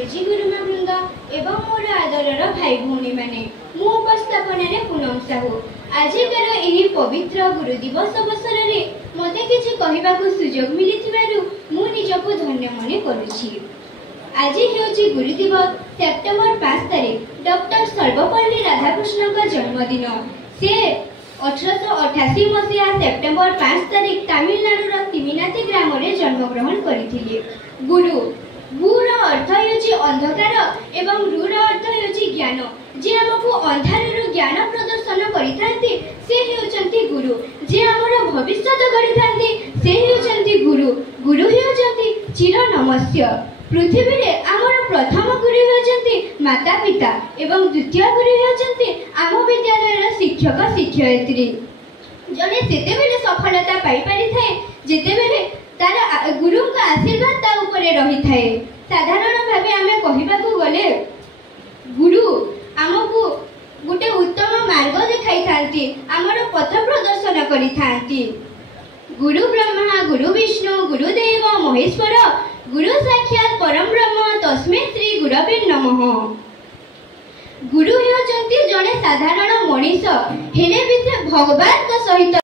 गुरुजी गुरुमा वृंद एवं मोर आदरर भाई भौणी माने मु उपस्थापन पूनम साहू आजिकार एही पवित्र गुरु दिवस अवसर रे मते किछि कहिबाकू सुजोग मिलिथिबारु मु निजको धन्य मने करूछि। आज हेउछि गुरु दिवस सेप्टेम्बर 5 तारिख डॉक्टर सर्वपल्ली राधाकृष्ण का जन्मदिन। से 1888 मसीहा सेप्टेम्बर 5 तारिख तमिलनाडुर तिमिनाती ग्राम रे जन्मग्रहण करिथिले। गुरु गुर अर्थ हेउछि अंधकार एवं रुर अर्थ हेउछि ज्ञान। जे हमकु अंधाररु ज्ञान प्रदर्शन करिथांती से हेउचंती गुरु। जे हमर भविष्यत गढिथांती से हेउचंती गुरु। गुरु हेउचंती चिर नमस्य। पृथ्वी रे आमर प्रथम गुरु हेउचंती माता पिता एवं द्वितीय गुरु हेउचंती आम विद्यालयर शिक्षक शिक्षयित्री। जने सेतेबेले सफलता पाई पारि थाए जेतेबेले तार गुरु का आशीर्वाद ता ऊपर रही थाए। साधारण भावे आमे कहिबाकू गले गुरु आमकू गुटे उत्तम मार्ग देखाई थांती, आमर पथ प्रदर्शन करि थांती। गुरु ब्रह्मा गुरु विष्णु गुरुदेव महेश्वर गुरु साक्षात परम ब्रह्म तस्मै श्री गुरवे नमः। गुरु हेउचंती जने साधारण मनीष हेले भी से भगवान को सहित